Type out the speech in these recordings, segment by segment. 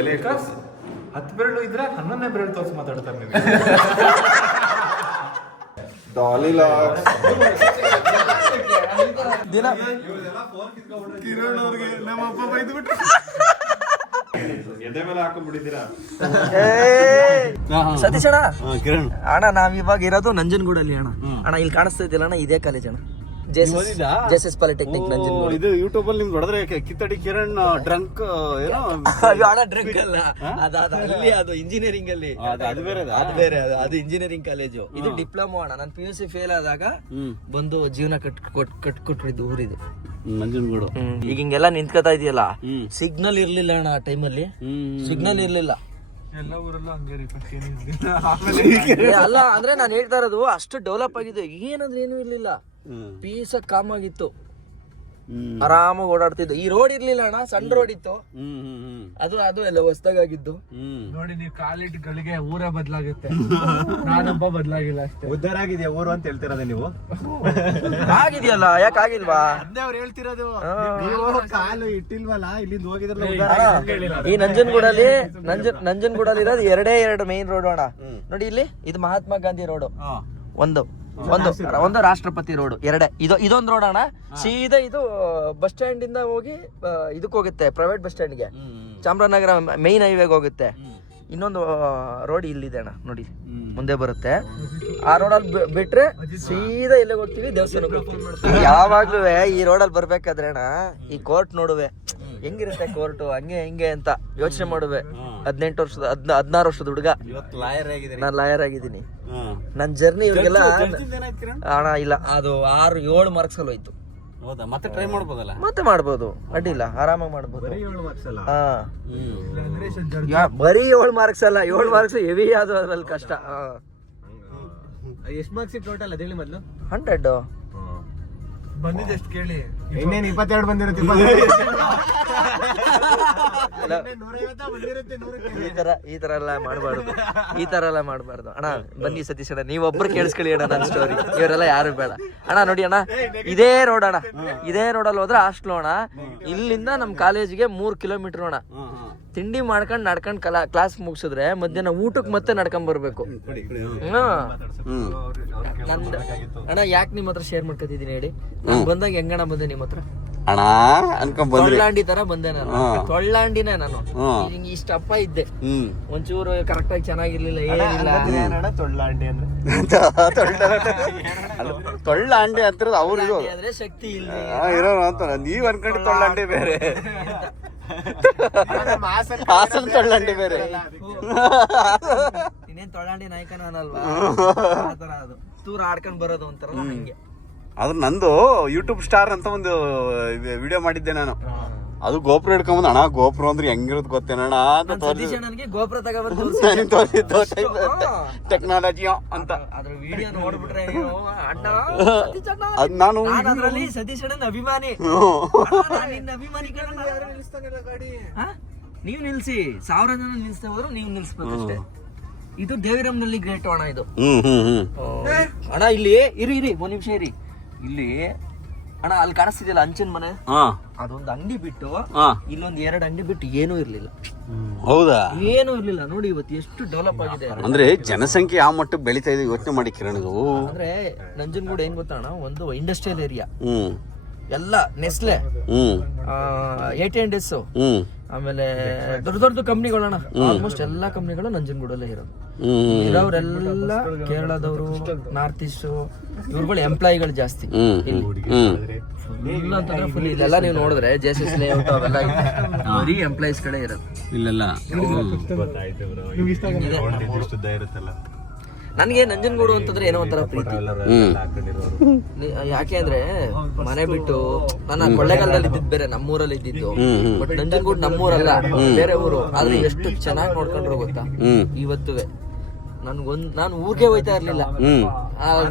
ಬೆಲೆ 10 ಬೆರಳು ಇದ್ರೆ 11ನೇ ಬೆರಳು ತೋರಿಸಿ ಮಾತಾಡ್ತಾರೆ ನೀವು. ಡಾಲಿ ಲಾಕ್ಸ್ ದಿನ ಕಿರಣ್ ಅವ್ರಿಗೆ ನಮ್ಮ ಅಪ್ಪ ಬೈದು ಬಿಟ್ರು. ಎದೆ ಮೇಲೆ ಹಾಕೊಂಡ್ಬಿಟ್ಟಿದ್ದೀರಾ. ಸತೀಶ್ ಅಣ್ಣ, ಕಿರಣ್ ಅಣ್ಣ ನಾವ್ ಇವಾಗ ಇರೋದು ನಂಜನಗೂಡಲ್ಲಿ ಅಣ್ಣ. ಅಣ್ಣ ಇಲ್ಲಿ ಕಾಣಿಸ್ತಾ ಇದೆಯಲ್ಲ ಅಣ್ಣ, ಇದೇ ಕಾಲೇಜ್ ಅಣ್ಣ, ಜೆಎಸ್ಎಸ್ ಪಾಲಿಟೆಕ್ನಿಕ್ ನಂಜನಗೂಡು. ಇದು ಯೂಟ್ಯೂಬ್ ಅಲ್ಲಿ ನಿಮ್ಗೆ ಹೊಡೆದ್ರೆ ಕಿತ್ತಡಿ ಕಿರಣ್ ಡ್ರಂಕ್ ಏನೋ. ಅಯ್ಯೋ ಅಣ್ಣ, ಡ್ರಂಕ್ ಅಲ್ಲ, ಅಲ್ಲಿ ಅದು ಇಂಜಿನಿಯರಿಂಗ್ ಅಲ್ಲಿ, ಅದು ಬೇರೆ, ಅದು ಬೇರೆ, ಅದು ಇಂಜಿನಿಯರಿಂಗ್ ಕಾಲೇಜು. ಇದು ಡಿಪ್ಲೊಮಾ ಅಣ್ಣ. ನಾನು PUC ಫೇಲ್ ಆದಾಗ ಬಂದು ಜೀವನ ಕಟ್ಕೊಟ್ಟಿದ್ದು ಊರಿದು ನಂಜನಗೂಡು. ಈಗ ಹಿಂಗೆಲ್ಲ ನಿಂತ್ಕೋತಾ ಇದೆಯಲ್ಲ, ಸಿಗ್ನಲ್ ಇರ್ಲಿಲ್ಲ ಅಣ್ಣ ಆ ಟೈಮಲ್ಲಿ, ಸಿಗ್ನಲ್ ಇರ್ಲಿಲ್ಲ. ಎಲ್ಲ ಊರಲ್ಲೂ ಹಂಗೆ ರೀ. ಅಲ್ಲ ಅಂದ್ರೆ ನಾನು ಹೇಳ್ತಾ ಇರೋದು ಅಷ್ಟು ಡೆವಲಪ್ ಆಗಿದೆ. ಏನಂದ್ರೆ ಏನು ಇರ್ಲಿಲ್ಲ, ಪೀಸ್ ಕಾಮ್ ಆಗಿತ್ತು, ಆರಾಮಾಗಿ ಓಡಾಡ್ತಿದ್ದು. ಈ ರೋಡ್ ಇರ್ಲಿಲ್ಲ ಅಣ್ಣ, ಸಣ್ಣ ರೋಡ್ ಇತ್ತು, ಅದು ಎಲ್ಲ ಹೊಸದಾಗಿದ್ದು. ನೋಡಿ ನೀವು ಕಾಲಿಟ್ಗಳಿಗೆ ಊರೇ ಬದಲಾಗುತ್ತೆ. ನಾನೊಬ್ಬ ಬದಲಾಗಿಲ್ಲ ಅಷ್ಟೇ. ಉದ್ದಾರ ಆಗಿದೆಯಾ ಊರು ಅಂತ ಹೇಳ್ತಿರೋದೇ ನೀವು? ಆಗಿದೆಯಲ್ಲ, ಯಾಕಾಗಿಲ್ವಾ? ಅದೇ ಅವ್ರು ಹೇಳ್ತಿರೋದು. ಕಾಲು ಇಟ್ಟಿಲ್ವಲ್ಲ, ಇಲ್ಲಿಂದ ಹೋಗಿದ್ರಲ್ಲ. ಈ ನಂಜನಗೂಡಲ್ಲಿ ಇರೋದು ಎರಡು ಮೇನ್ ರೋಡ್ ಅಣ್ಣ. ನೋಡಿ ಇಲ್ಲಿ, ಇದು ಮಹಾತ್ಮ ಗಾಂಧಿ ರೋಡ್, ಒಂದು ರಾಷ್ಟ್ರಪತಿ ರೋಡ್, ಇದೊಂದು ರೋಡ್ ಅಣ್ಣ. ಸೀದಾ ಇದು ಬಸ್ ಸ್ಟ್ಯಾಂಡ್ ಇಂದ ಹೋಗಿ ಇದಕ್ಕೆ ಹೋಗುತ್ತೆ, ಪ್ರೈವೇಟ್ ಬಸ್ ಸ್ಟ್ಯಾಂಡ್ಗೆ, ಚಾಮರಾಜನಗರ ಮೈನ್ ಹೈವೇಗೆ ಹೋಗುತ್ತೆ. ಇನ್ನೊಂದು ರೋಡ್ ಇಲ್ಲಿದೆ ಅಣ್ಣ, ನೋಡಿ ಮುಂದೆ ಬರುತ್ತೆ. ಆ ರೋಡಲ್ಲಿ ಬಿಟ್ರೆ ಸೀದಾ ಇಲ್ಲೇ ಹೋಗ್ತೀವಿ, ದೇವಸ್ಥಾನಕ್ಕೆ. ಯಾವಾಗ್ಲೂ ಈ ರೋಡಲ್ಲಿ ಬರ್ಬೇಕಾದ್ರೆ ಅಣ್ಣ, ಈ ಕೋರ್ಟ್ ನೋಡುವೆ, ಹೆಂಗಿರುತ್ತೆ ಕೋರ್ಟ್, ಹಂಗೆ ಹಿಂಗೆ ಅಂತ ಯೋಚನೆ ಮಾಡುವೆ. 16 ವರ್ಷದ ಹುಡುಗ, ನಾನು ಲಾಯರ್ ಆಗಿದ್ದೀನಿ. ನನ್ ಜರ್ನಿ ಇವ್ರಿಗೆಲ್ಲ ಅಣ್ಣ ಇಲ್ಲ, ಅದು 6-7 ಮಾರ್ಕ್ಸ್ ಅಲ್ಲಿ ಹೋಯ್ತು. ಹೌದಾ? ಮತ್ತೆ ಟ್ರೈ ಮಾಡ್ಬೋದಲ್ಲ? ಮತ್ತೆ ಮಾಡ್ಬೋದು, ಅಡ್ಡಿಲ್ಲ, ಆರಾಮಾಗಿ ಮಾಡ್ಬೋದು. ಬರೀ 7 ಮಾರ್ಕ್ಸ್ ಅಲ್ಲ, 7 ಮಾರ್ಕ್ಸ್ ಹೆವಿ ಅದು, ಅದ್ರಲ್ಲಿ ಕಷ್ಟ. ಎಷ್ಟು ಮಾರ್ಕ್ಸ್ ಟೋಟಲ್ ಅದೇಳಿ ಮೊದಲು? 100 ಬಂದಿದ್ದು ಎಷ್ಟು ಕೇಳಿ. ಇನ್ನೇನು 22 ಬಂದಿರುತ್ತೆ. ಈ ತರ ಎಲ್ಲ ಮಾಡಬಾರ್ದು ಅಣ್ಣ. ಬನ್ನಿ ಸತೀಶ್ ಅಣ್ಣ, ನೀವೊಬ್ರು ಕೇಳಿಸ್ಕೊಳ್ಳಿ ಅಣ್ಣ ನನ್ನ ಸ್ಟೋರಿ, ಇವರೆಲ್ಲ ಯಾರು ಬೇಡ ಅಣ್ಣ. ನೋಡಿ ಅಣ್ಣ, ಇದೇ ರೋಡ್ ಅಣ್ಣ, ಇದೇ ರೋಡಲ್ಲಿ ಹೋದ್ರೆ ಹಾಸ್ಟ್ಲು ಅಣ್ಣ. ಇಲ್ಲಿಂದ ನಮ್ ಕಾಲೇಜಿಗೆ 3 ಕಿಲೋಮೀಟರ್ ಅಣ್ಣ. ತಿಂಡಿ ಮಾಡ್ಕೊಂಡ್ ನಡ್ಕೊಂಡ್ ಕ್ಲಾಸ್ ಮುಗಿಸಿದ್ರೆ ಮಧ್ಯಾಹ್ನ ಊಟಕ್ಕೆ ಮತ್ತೆ ನಡ್ಕೊಂಡ್ ಬರ್ಬೇಕು. ಅಣ್ಣ ಯಾಕೆ ನಿಮ್ಮ ಹತ್ರ ಶೇರ್ ಮಾಡ್ಕೊತಿದ್ದೀನಿ ಹೇಳಿ? ನಾನು ಬಂದಾಗ ಹೆಂಗಣ್ಣ ಬಂದೆ ನಿಮ್ಮ ಹತ್ರ? ಅಣ್ಣ ಅನ್ಕೊಂಡ್ ಬಂದ್ರಿ, ಟೊಳ್ಳಾಂಡಿ ತರ ಬಂದೆ ನಾನು. ಟೊಳ್ಳಾಂಡಿನೇ ನಾನು, ಇಷ್ಟಪ್ಪ ಇದ್ದೆ. ಒಂಚೂರು ಕರೆಕ್ಟ್ ಆಗಿ ಚೆನ್ನಾಗಿರ್ಲಿಲ್ಲ, ಏನಿಲ್ಲ. ತೊಳ್ಳಾಂಡಿ ಅಂದ್ರೆ ತೊಳ್ಳಾಂಡಿ ಅಂತ ಅವ್ರು ಅಂದ್ರೆ ಶಕ್ತಿ ಇಲ್ಲ ಇರೋರು ಅಂತ ನೀವ್ ಅನ್ಕೊಂಡು ತೊಳ್ಳಾಂಡಿ ಬೇರೆ, ಹಾಸನ ತೊಳ್ಳಾಂಡಿ ಬೇರೆ. ಇನ್ನೇನ್ ತೊಳ್ಳಾಂಡಿ ನಾಯಕನ ಅನ್ನಲ್ವಾ? ಆತರ ಅದು ತೂರ ಆಡ್ಕೊಂಡ್ ಬರೋದು ಒಂಥರ ಹಂಗೆ. ಅದ್ರ ನಂದು ಯೂಟ್ಯೂಬ್ ಸ್ಟಾರ್ ಅಂತ ಒಂದು ವಿಡಿಯೋ ಮಾಡಿದ್ದೆ ನಾನು. ಅದು ಗೋಪುರ ಹಿಡ್ಕೊಂಬಂದ್, ಅಣ್ಣ ಗೋಪುರ ಅಂದ್ರೆ ಹೆಂಗಿರೋದು ಗೊತ್ತೇನಣ್ಣ ಅಂತ ನನಗೆ ಗೋಪುರ ತಗೋಬಂದು ಟೆಕ್ನಾಲಜಿ ಅಂತ ಅದ್ರ ವಿಡಿಯೋ ನೋಡ್ಬಿಟ್ರೆ ಅದ್ ನಾನು ಅದರಲ್ಲಿ ಸತೀಶ್ ಅಣ್ಣನ ಅಭಿಮಾನಿ. ನಿನ್ನ ಅಭಿಮಾನಿ ನೀವು ನಿಲ್ಸಿ, 1000 ಜನ ನಿಲ್ಸ್ತಾ ಹೋದ್ರು ನೀವು ನಿಲ್ಸ್ಬೇಕು ಅಷ್ಟೇ. ಇದು ದೇವಿರಮ್ನಲ್ಲಿ ಗ್ರೇಟ್ ಅಣ್ಣ ಇದು. ಅಣ್ಣ ಇಲ್ಲಿ ಇರಿ ಒಂದ್ ನಿಮಿಷ ಇರಿ. ಇಲ್ಲಿ ಅಣ್ಣ ಅಲ್ಲಿ ಕಾಣಿಸ್ತಿದೆಯಲ್ಲ ಅಂಚನ್ ಮನೆ, ಅದೊಂದು ಅಂಗಡಿ ಬಿಟ್ಟು ಇಲ್ಲೊಂದ್ 2 ಅಂಗಡಿ ಬಿಟ್ಟು ಏನೂ ಇರ್ಲಿಲ್ಲ. ಹೌದಾ? ಏನೂ ಇರ್ಲಿಲ್ಲ. ನೋಡಿ ಇವತ್ತು ಎಷ್ಟು ಡೆವಲಪ್ ಆಗಿದೆ ಅಂದ್ರೆ ಜನಸಂಖ್ಯೆ ಯಾವ ಮಟ್ಟಕ್ಕೆ ಬೆಳೀತಾ ಇದೆ ಯೋಚನೆ ಮಾಡಿ ಕಿರಣ್. ಅಂದ್ರೆ ನಂಜನಗೂಡು ಏನ್ ಗೊತ್ತಾ ಅಣ್ಣ, ಒಂದು ಇಂಡಸ್ಟ್ರಿಯಲ್ ಏರಿಯಾ, ಎಲ್ಲ ನೆಸ್ಲೆ, AT&S, ಆಮೇಲೆ ದೊಡ್ಡ ಕಂಪ್ನಿಗಳಣ್ಣ. ಆಲ್ಮೋಸ್ಟ್ ಎಲ್ಲಾ ಕಂಪ್ನಿಗಳು ನಂಜನಗೂಡಲ್ಲೇ ಇರೋದು. ಇರೋರೆಲ್ಲ ಕೇರಳದವರು, ನಾರ್ತ್ ಈಸ್ಟ್, ಇವ್ರುಗಳು ಎಂಪ್ಲಾಯಿಗಳು ಜಾಸ್ತಿ ಇಲ್ಲಿ. ಫುಲ್ ಅಂತಂದ್ರೆ ಫುಲ್ ಇಲ್ಲೆಲ್ಲ ನೀವು ನೋಡಿದ್ರೆ JSS ಲೇಔಟ್ ಅವೆಲ್ಲ ಬರೀ ಎಂಪ್ಲಾಯೀಸ್ ಕಡೆ ಇರೋದು ಇಲ್ಲೆಲ್ಲ. ನನ್ಗೆ ನಂಜನಗೂಡು ಅಂತಂದ್ರೆ ಏನೋ ಒಂಥರ ಪ್ರೀತಿ. ಯಾಕೆ ಅಂದ್ರೆ ಮನೆ ಬಿಟ್ಟು ನಾನು ಕೊಳ್ಳೇಗಾಲದಲ್ಲಿ ಇದ್ದಿದ್ದು ಬೇರೆ, ನಮ್ಮೂರಲ್ಲಿ ಇದ್ದಿದ್ದು. ಬಟ್ ನಂಜನಗೂಡು ನಮ್ಮೂರಲ್ಲ, ಬೇರೆ ಊರು. ಆದ್ರೆ ಎಷ್ಟು ಚೆನ್ನಾಗಿ ನೋಡ್ಕೊಂಡ್ರು ಗೊತ್ತಾ ಇವತ್ತುವೆ. ನಾನು ಊರ್ಗೆ ಹೋಯ್ತಾ ಇರ್ಲಿಲ್ಲ,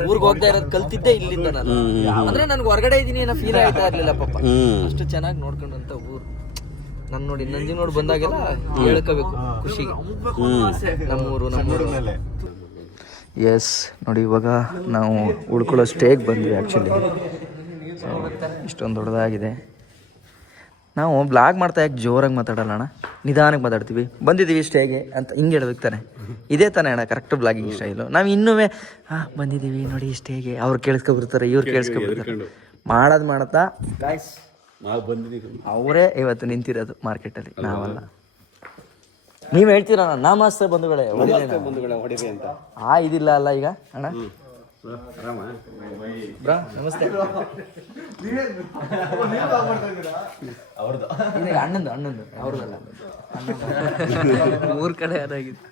ಊರ್ಗ್ ಹೋಗ್ತಾ ಇರೋದು ಕಲ್ತಿದ್ದೆ ಇಲ್ಲಿಂದ ನಾನು. ಅಂದ್ರೆ ನನ್ಗೆ ಹೊರಗಡೆ ಇದೀನಿ ಏನೋ ಫೀಲ್ ಆಯ್ತಾ ಇರ್ಲಿಲ್ಲ ಪಾಪ, ಅಷ್ಟು ಚೆನ್ನಾಗಿ ನೋಡ್ಕೊಂಡಂತ ಊರು. ನಾನು ನೋಡಿ ನಂಜನಗೂಡು ಬಂದಾಗೆಲ್ಲ ಹೇಳ್ಕೋಬೇಕು ಖುಷಿಗೆ, ನಮ್ಮೂರು. ಎಸ್ ನೋಡಿ, ಇವಾಗ ನಾವು ಉಳ್ಕೊಳ್ಳೋ ಸ್ಟೇಗೆ ಬಂದ್ವಿ. ಆ್ಯಕ್ಚುಲಿ ಇಷ್ಟೊಂದು ದೊಡ್ಡದಾಗಿದೆ. ನಾವು ಬ್ಲಾಗ್ ಮಾಡ್ತಾ ಯಾಕೆ ಜೋರಾಗಿ ಮಾತಾಡಲ್ಲ ಅಣ್ಣ, ನಿಧಾನಕ್ಕೆ ಮಾತಾಡ್ತೀವಿ. ಬಂದಿದ್ದೀವಿ ಸ್ಟೇಗೆ ಅಂತ ಹಿಂಗೆ ಹೇಳ್ಬೇಕು ತಾನೆ, ಇದೇ ತಾನೇ ಅಣ್ಣ ಕರೆಕ್ಟ್ ಬ್ಲಾಗಿಂಗ್ ಸ್ಟೈಲು. ನಾವು ಇನ್ನೂ ಬಂದಿದ್ದೀವಿ ನೋಡಿ ಸ್ಟೇಗೆ, ಅವ್ರು ಕೇಳಿಸ್ಕೊಬಿಡ್ತಾರೆ, ಇವ್ರು ಕೇಳಿಸ್ಕೊಬಿಡ್ತಾರೆ. ಮಾಡ್ತಾ ಗಾಯ್ಸ್ ನಾವು ಬಂದಿದ್ದೀವಿ, ಅವರೇ ಇವತ್ತು ನಿಂತಿರೋದು ಮಾರ್ಕೆಟಲ್ಲಿ, ನಾವಲ್ಲ. ನೀವು ಹೇಳ್ತೀರ ನಮಸ್ತೆ ಬಂಧುಗಳೇ ಹೊಡಿರಿ ಅಂತ. ಇದಿಲ್ಲ ಅಲ್ಲ ಈಗ ಅಣ್ಣ. ಬ್ರಾ ನಮಸ್ತೆ. ಈಗ ಅಣ್ಣಂದು ಅವ್ರದಲ್ಲ, ಮೂರ್ ಕಡೆ ಅದಾಗಿತ್ತು.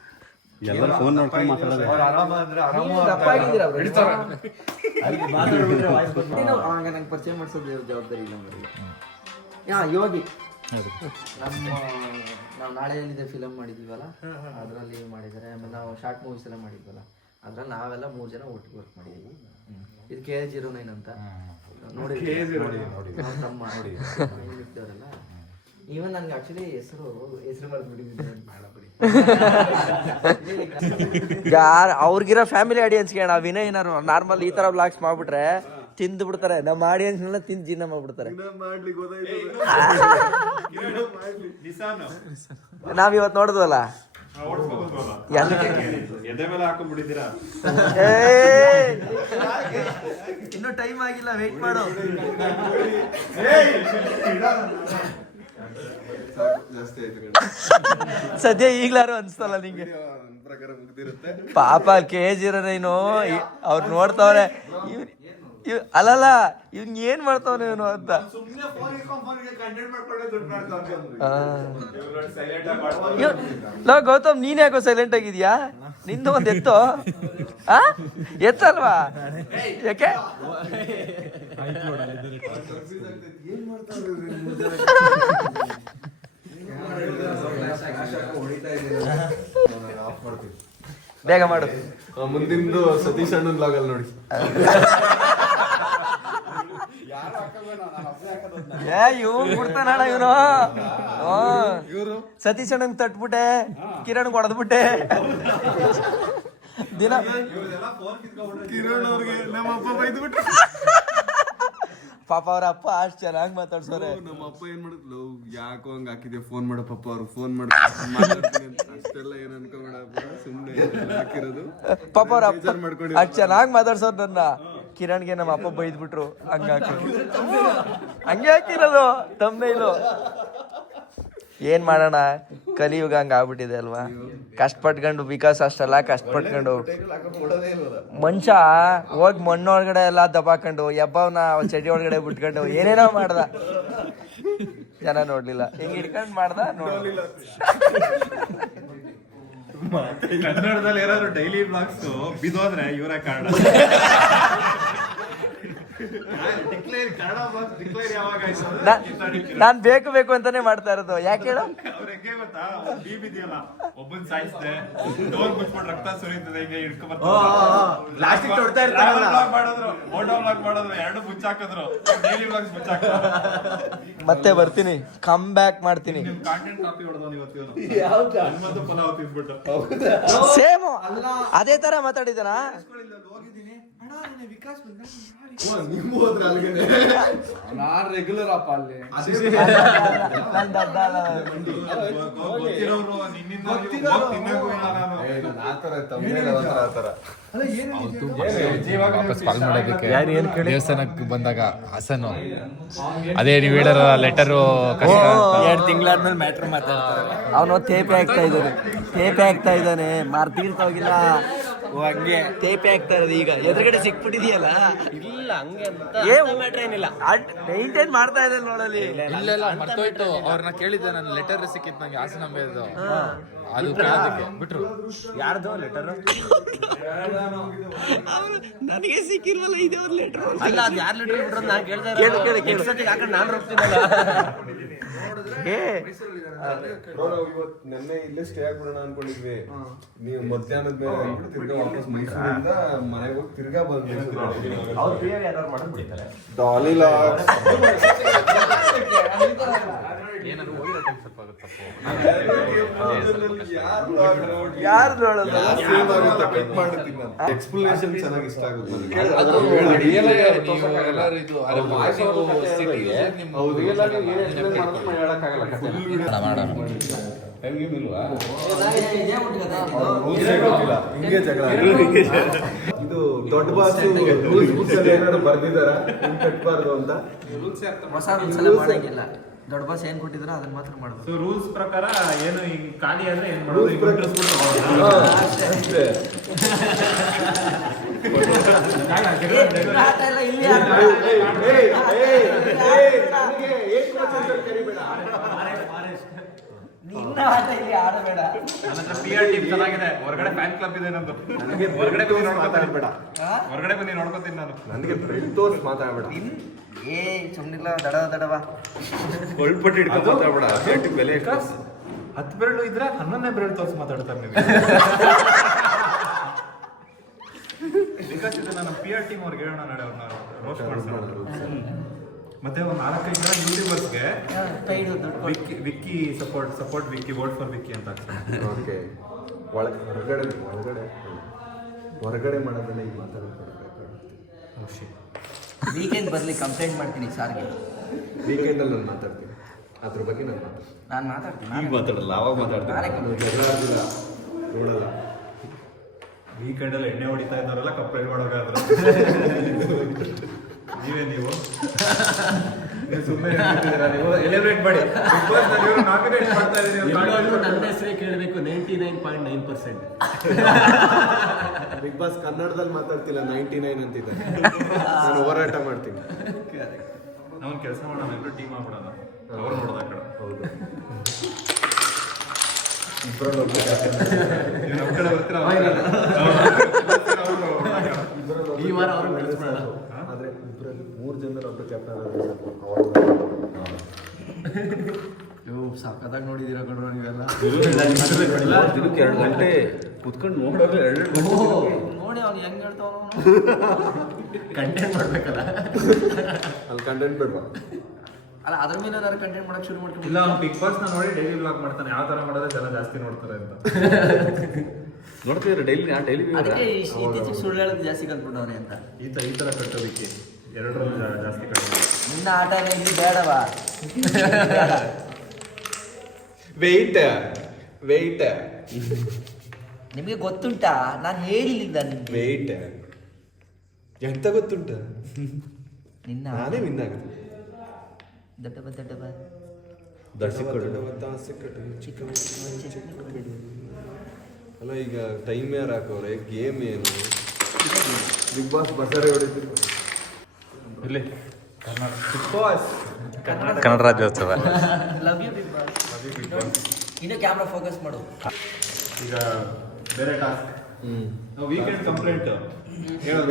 ಎಲ್ಲ ಫೋನ್ ನೋಡ್ಕೊಂಡು ಮಾತಾಡೋದು. ನಂಗೆ ಪರಿಚಯ ಮಾಡಿಸೋದು ಜವಾಬ್ದಾರಿ ಇಲ್ಲ ಮರಿಗೆ. ಯೋಗಿ ನಾವು ನಾಳೆ ಏನಿದೆ ಫಿಲಮ್ ಮಾಡಿದ್ವಲ್ಲ, ಅದರಲ್ಲಿ ಮಾಡಿದ್ದಾರೆ. ಆಮೇಲೆ ನಾವು ಶಾರ್ಟ್ ಮೂವೀಸ್ ಎಲ್ಲ ಮಾಡಿದ್ವಲ್ಲ, ಅದ್ರಲ್ಲಿ ನಾವೆಲ್ಲ 3 ಜನ ಒಟ್ಟಿಗೆ ವರ್ಕ್ ಮಾಡಿದ್ದೀವಿ. ಇದು KH09 ಅಂತ ನೋಡಿ ತಮ್ಮ ಇದ್ದವರೆಲ್ಲ. ಈವನ್ ನನಗೆ ಆಕ್ಚುಲಿ ಹೆಸರು ಯಾರು ಅವ್ರಿಗಿರೋ ಫ್ಯಾಮಿಲಿ ಆಡಿಯನ್ಸ್ಗೆ ಅಣ್ಣ, ವಿನಯ್ ಏನಾರು ನಾರ್ಮಲ್ ಈ ತರ ಬ್ಲಾಗ್ಸ್ ಮಾಡ್ಬಿಟ್ರೆ ತಿಂದು ಬಿಡ್ತಾರೆ. ನಮ್ಮ ಆಡಿಯನ್ಸ್ನೆಲ್ಲ ತಿಂದು ಜೀರ್ಣ ಮಾಡ್ಬಿಡ್ತಾರೆ. ನಾವಿವತ್ತು ನೋಡಿದ್ವಲ್ಲ, ಇನ್ನೂ ಟೈಮ್ ಆಗಿಲ್ಲ, ವೇಟ್ ಮಾಡು. ಸದ್ಯ ಈಗ್ಲಾರು ಅನ್ಸ್ತಲ್ಲ ನಿಂಗೆ? ಪಾಪ ಅಲ್ಲಿ KH09 ಅವ್ರು ನೋಡ್ತಾವ್ರೆ, ಅಲ್ಲಲ್ಲ ಇವ್ನ್ ಏನ್ ಮಾಡ್ತಾವನೆ ಇವನು ಅಂತ. ಗೌತಮ್ ನೀನ್ ಯಾಕೋ ಸೈಲೆಂಟ್ ಆಗಿದ್ಯಾ? ನಿಂದು ಒಂದ್ ಎತ್ತಲ್ವಾ? ಯಾಕೆ ಬೇಗ ಮಾಡು. ಮುಂದಿಂದು ಸತೀಶ್ ಅಣ್ಣನ್ ಲಾಗಲ್ ನೋಡಿ. ಇವನು ಬಿಡ್ತಾನಣ್ಣ ಇವನು. ಸತೀಶ್ ಅಣ್ಣನ್ ತಟ್ಬಿಟ್ಟೆ, ಕಿರಣ್ ಹೊಡೆದ್ಬಿಟ್ಟೆ. ದಿನ ಪಾಪ ಅವ್ರ ಅಪ್ಪ ಅಷ್ಟ್ ಚೆನ್ನಾಗಿ ಮಾತಾಡ್ಸೋರೆ. ನಮ್ಮ ಅಪ್ಪ ಏನ್ ಮಾಡಿದ್ಲು, ಯಾಕೋ ಹಂಗ ಹಾಕಿದ್ಯಾ ಫೋನ್ ಮಾಡ ಪಾಪ, ಅವ್ರಿಗೆ ಫೋನ್ ಮಾಡಿ ಅಷ್ಟೆಲ್ಲ ಏನ್ ಅನ್ಕೋಬೇಡ, ಸುಮ್ನೆ ಹಾಕಿರೋದು. ಪಾಪ ಅವ್ರ ಅಪ್ಪ ಅಷ್ಟ್ ಚೆನ್ನಾಗಿ ಮಾತಾಡ್ಸೋರು ನನ್ನ. ಕಿರಣ್ಗೆ ನಮ್ಮ ಅಪ್ಪ ಬೈದ್ಬಿಟ್ರು, ಹಂಗೆ ಹಾಕಿರೋದು ತಮ್ಮನೇಲು. ಏನ್ ಮಾಡೋಣ, ಕಲಿಯುಗ ಹಂಗ ಆಗ್ಬಿಟ್ಟಿದೆ ಅಲ್ವಾ. ಕಷ್ಟಪಟ್ಕೊಂಡು ವಿಕಾಸ್ ಅಷ್ಟೆಲ್ಲ ಕಷ್ಟಪಟ್ಕೊಂಡು ಮನುಷ್ಯ ಹೋಗಿ ಮಣ್ಣೊಳಗಡೆ ಎಲ್ಲ ದಬಾಕೊಂಡು ಎಬ್ಬವನ್ನ ಚಡಿ ಒಳಗಡೆ ಬಿಟ್ಕೊಂಡು ಏನೇನೋ ಮಾಡ್ದ. ಜನ ನೋಡ್ಲಿಲ್ಲ, ಹಿಂಗ್ ಹಿಡ್ಕೊಂಡ್ ಮಾಡ್ದ ನೋಡ್ಲಿಲ್ಲ. ಕನ್ನಡದಲ್ಲಿ ಏನಾದ್ರು ಡೈಲಿ ಬ್ಲಾಗ್ಸ್ ಬಿದೋದ್ರೆ ಇವರ ಕಾರಣ. ನಾನ್ ಬೇಕು ಅಂತಾನೆ ಮಾಡ್ತಾ ಇರೋದು. ಯಾಕೆ ಹೇಳ, ಒಬ್ಬನ್ ಸಾಯಿಸ್ದೆ, ಡೋರ್ ಮುಚ್ಬಿಟ್ಟು ರಕ್ತ ಸುರಿತದೆ, ಹಿಂಗೆ ಹಿಡ್ಕೊಂಡ್ ಮಾಡಿದ್ರು, ಎರಡು ಮುಚ್ಚಾಕಿದ್ರು, ಡೈಲಿ ಬ್ಲಾಗ್ಸ್ ಮುಚ್ಚಾಕಿದ್ರು. ಮತ್ತೆ ಬರ್ತೀನಿ, ಕಮ್ ಬ್ಯಾಕ್ ಮಾಡ್ತೀನಿ. ಕಾಂಟೆಂಟ್ ಕಾಪಿ ಹೊಡೆದವನು ಇವತ್ತು ಪಲಾವ್ ತಿಂದ್ಬಿಟ್ಟು. ಸೇಮ್ ಅದೇ ತರ ಮಾತಾಡಿದನ. ನಾನ್ ರೆಗ್ಯುಲರ್ ಅಪ್ಪ ಅಲ್ಲಿ. ದೇವಸ್ಥಾನಕ್ಕೆ ಬಂದಾಗ ಹಸನು ಅದೇ ನೀವು ಹೇಳೋರ ಲೆಟರು 2 ತಿಂಗಳಾದ್ಮೇಲೆ ಮ್ಯಾಟ್ರ್ ಮಾತಾಡ್ತಾರೆ. ಅವನು ತೇಪೆ ಆಗ್ತಾ ಇದ್ದಾನೆ, ಮಾರ್ತೀರ್ತ ಹೋಗಿಲ್ಲ, ಹಂಗೆ ತೇಪೆ ಆಗ್ತಾ ಇರೋದು. ಈಗ ಎದುರುಗಡೆ ಸಿಕ್ಬಿಟ್ಟಿದೆಯಲ್ಲ, ಇಲ್ಲ ಹಂಗೆ ಏನಿಲ್ಲ, ಮೈಂಟೈನ್ ಮಾಡ್ತಾ ಇದ್ದಾರೆ ನೋಡಲಿ. ಇಲ್ಲ ಮರ್ತೋಯ್ತು. ಅವ್ರನ್ನ ಕೇಳಿದ್ದೆ, ನನ್ನ ಲೆಟರ್ ಸಿಕ್ಕಿತ್ತು ನಂಗೆ ಹಾಸನಾಂಬೆದು, ಅದು ಕೇಳೋದಕ್ಕೆ ಬಿಟ್ರು. ಯಾರ್ದು ಲೆಟರ್? ನನಗೆ ಸಿಕ್ಕಿಲ್ವಲ್ಲ ಇದೆ ಒಂದು ಲೆಟರ್. ಅಲ್ಲ ಅದು ಯಾರು ಲೆಟರ್ ಬಿಟ್ರು ನಾನು ಕೇಳ್ತಾ ಕೇಳಿ ನಾನು ಹೋಗ್ತೀನಲ್ಲ. ನೆನ್ನೆ ಇಲ್ಲೇ ಸ್ಟೇ ಆಗ್ಬಿಡೋಣ ಅನ್ಕೊಂಡಿದ್ವಿ. ನೀವು ಮಧ್ಯಾಹ್ನದ ಮೇಲೆ ಅಂದ್ಬಿಟ್ಟು ತಿರ್ಗಾ ವಾಪಸ್ ಮೈಸೂರಿಂದ ಮನೆಗೆ ಹೋಗಿ ತಿರ್ಗಾ ಬಂದ್ವಿ. ಡಾಲಿಲ ಏನಾದ್ರು ಯಾರು ನೋಡಲ್ಲ ಎಕ್ಸ್ಪ್ಲನೇಷನ್ ಚೆನ್ನಾಗಿ ಇಷ್ಟ ಆಗುತ್ತೆ ನನಗೆ. ಹಿಂಗೆ ಜಗಳ. ಇದು ದೊಡ್ಡ ಬಾಸು ರೂಲ್ಸ್ ಬುಕ್ಸ್ ಅಲ್ಲಿ ಏನಾದ್ರು ಬರ್ದಿದಾರ ಕಟ್ಬಾರ್ದು ಅಂತ? ಹೊಸ ರೂಲ್ಸ್ ಎಲ್ಲ ಮಾಡಂಗಿಲ್ಲ. ದೊಡ್ಡ ಬಾಸ್ ಏನ್ ಕೊಟ್ಟಿದ್ರು ಅದನ್ನ ಮಾತ್ರ ಮಾಡ್ಬೋದು. ಸೊ ರೂಲ್ಸ್ ಪ್ರಕಾರ ಏನು ಈಗ ಖಾಲಿ ಆದ್ರೆ ಏನ್ ಮಾಡೋದು? ಈಗ interest ಬಿಟ್ಟು ಅಷ್ಟೇ. ನಿನ್ನ ಆಟ ಇಲ್ಲಿ ಆಡಬೇಡ. ನನ್ನ ಹತ್ರ PR ಟೀಮ್ ಚೆನ್ನಾಗಿದೆ. ಹೊರಗಡೆ ಫ್ಯಾನ್ ಕ್ಲಬ್ ಇದೆ ನಂದು. ಹೊರಗಡೆ ಬಂದು ನೋಡ್ಕೊತೀನಿ ಬೇಡ. ಹೊರಗಡೆ ಬಂದು ನೋಡ್ಕೊತೀನಿ ನಾನು. ನನಗೆ ಬ್ರೆಡ್ ತೋರ್ಸ್ ಮಾತಾಡ್ಬೇಡ. ಏ ಸುಮ್ಮನಿಲ್ಲ ದಡವ ಒಳ್ಪಟ್ಟು ಹಿಡ್ಕೊಂಡು ಮಾತಾಡ್ಬೇಡ. ರೇಟಿಗೆ ಬೆಲೆ ಎಷ್ಟು? 10 ಬೆರಳು ಇದ್ರೆ 11ನೇ ಬೆರಳು ತೋರಿಸಿ ಮಾತಾಡ್ತಾರೆ ನೀವು. ಬಿಕಾಸ್ ಇದು ನನ್ನ PR ಟೀಮ್ ಅವ್ರಿಗೆ ಹೇಳೋಣ ನಾಳೆ ಅವ್ರನ್ನ ರೋಸ್ಟ್ ಮಾಡ್ಸೋಣ. ಮತ್ತೆ ಒಂದು 4-5 ಜನ ಯೂಟ್ಯೂಬರ್ಸ್ಗೆ Vicky support Vicky vote for Vicky ಅಂತ ಹಾಕ್ತಾರೆ. ಓಕೆ. ಹೊರಗಡೆ ಮಾಡೋದನ್ನ ಈಗ ಮಾತಾಡಬೇಕು. ವೀಕೆಂಡ್ ಬರ್ಲಿ ಕಂಪ್ಲೇಂಟ್ ಮಾಡ್ತೀನಿ ಸಾರ್ಗೆ. ವೀಕೆಂಡಲ್ಲಿ ನಾನು ಮಾತಾಡ್ತೀನಿ ಅದ್ರ ಬಗ್ಗೆ. ನಾನು ಮಾತಾಡ್ತೀನಿ. ಈಗ ಮಾತಾಡಲ್ಲ, ಅವಾಗ ಮಾತಾಡ್ತೀನಿ. ಜಗಳ ಆಡಿಲ್ಲ, ನೋಡಲ್ಲ. ವೀಕೆಂಡಲ್ಲಿ ಎಣ್ಣೆ ಹೊಡಿತಾ ಇದ್ದವರೆಲ್ಲ ಕಂಪ್ಲೇಂಟ್ ಮಾಡೋಗಾದ್ರೆ ನೀವು ಸುಮ್ಮನೆ ನೀವು ಎಲಿಬ್ರೇಟ್ ಮಾಡಿ. ನಾಮಿನೇಟ್ ಮಾಡ್ತಾ ಇದ್ದೀವಿ. ನನ್ನ ಹೆಸರೇ ಕೇಳಬೇಕು. 99.9%. ಬಿಗ್ ಬಾಸ್ ಕನ್ನಡದಲ್ಲಿ ಮಾತಾಡ್ತಿಲ್ಲ, 99 ಅಂತಿದ್ದಾರೆ. ನಾನು ಹೋರಾಟ ಮಾಡ್ತೀನಿ. ನಾವು ಕೆಲಸ ಮಾಡೋಣ, ಎಲ್ಲರೂ ಟೀಮ್ ಆಗ್ಬಿಡೋಣ. ಅವ್ರು ನೋಡೋದ ಕಡೆ. ಹೌದು. ನೀವು ನಮ್ಮ ಕಡೆ ಬರ್ತೀರಾ? ಈ ವಾರ ಅವ್ರನ್ನ ಬೆಳೆಸ್ಬಿಡೋಣ. ಆದ್ರೆ ಇಬ್ಬರಲ್ಲಿ 3 ಜನರು ಒಬ್ಬರು ಕ್ಯಾಪ್ಟನ್ ಸಾಕಾದಾಗ ನೋಡಿದೀರ ಕಣ್ರು ನೀವೆಲ್ಲ. ದಿನಕ್ಕೆ 2 ಗಂಟೆ ಕುತ್ಕೊಂಡು ನೋಡೋದು 2 ಗಂಟೆ. ನೋಡಿ ಅವ್ನು ಹೆಂಗ್ ಹೇಳ್ತಾವ. ಕಂಟೆಂಟ್ ಮಾಡ್ಬೇಕಲ್ಲ. ಅಲ್ಲಿ ಕಂಟೆಂಟ್ ಬೇಡವಾ? ಅಲ್ಲ ಅದ್ರ ಮೇಲೆ ಏನಾದ್ರು ಕಂಟೆಂಟ್ ಮಾಡಕ್ ಶುರು ಮಾಡ್ಕೊಂಡು. ಇಲ್ಲ, ಅವ್ನು ಬಿಗ್ ಬಾಸ್ ನೋಡಿ ಡೈಲಿ ವ್ಲಾಗ್ ಮಾಡ್ತಾನೆ. ಯಾವ ತರ ಮಾಡಿದ್ರೆ ಜನ ಜಾಸ್ತಿ ನೋಡ್ತಾರೆ ಅಂತ ನೋಡ್ತಿದ್ರೆ ಡೈಲಿ ಅದಕ್ಕೆ ಇತ್ತೀಚೆಗೆ ಸುಳ್ಳು ಹೇಳೋದು ಜಾಸ್ತಿ ಕಲ್ತ್ಬಿಟ್ಟವನೆ ಅಂತ. ಈ ತರ ಕಟ್ಟೋದಕ್ಕೆ 2 ಜಾಸ್ತಿ ಕಟ್ಟೋದು. ನಿನ್ನ ಆಟ ಇಲ್ಲಿ ಬೇಡವಾ? ವೆಯ್ಟ್ ನಿಮಗೆ ಗೊತ್ತುಂಟಾ? ನಾನು ಹೇಳಿಲ್ಲ ನಿಮ್ಗೆ. ವೆಯ್ಟ್ ಎಂತ ಗೊತ್ತುಂಟ? ನಿನ್ನ ನಾನೇ ವಿನ್ ಆಗುತ್ತೆ. ದಡ್ಡಬ ಅಲ್ಲ ಈಗ ಟೈಮ್ ಯಾರು ಹಾಕೋರೆ, ಗೇಮ್ ಏನು? ಬಿಗ್ ಬಾಸ್ ಬಸರೆ ಹೊಡಿತಿದ್ರು. ಇಲ್ಲಿ Kannada Rajyotsava. Love you Bigg Boss. ಇನ್ನು ಕ್ಯಾಮ್ರಾ ಫೋಕಸ್ ಮಾಡು. ಈಗ ಬೇರೆ ಟಾಸ್ಕ್. ವೀಕೆಂಡ್ ಕಂಪ್ಲೇಂಟ್ ಹೇಳೋದು.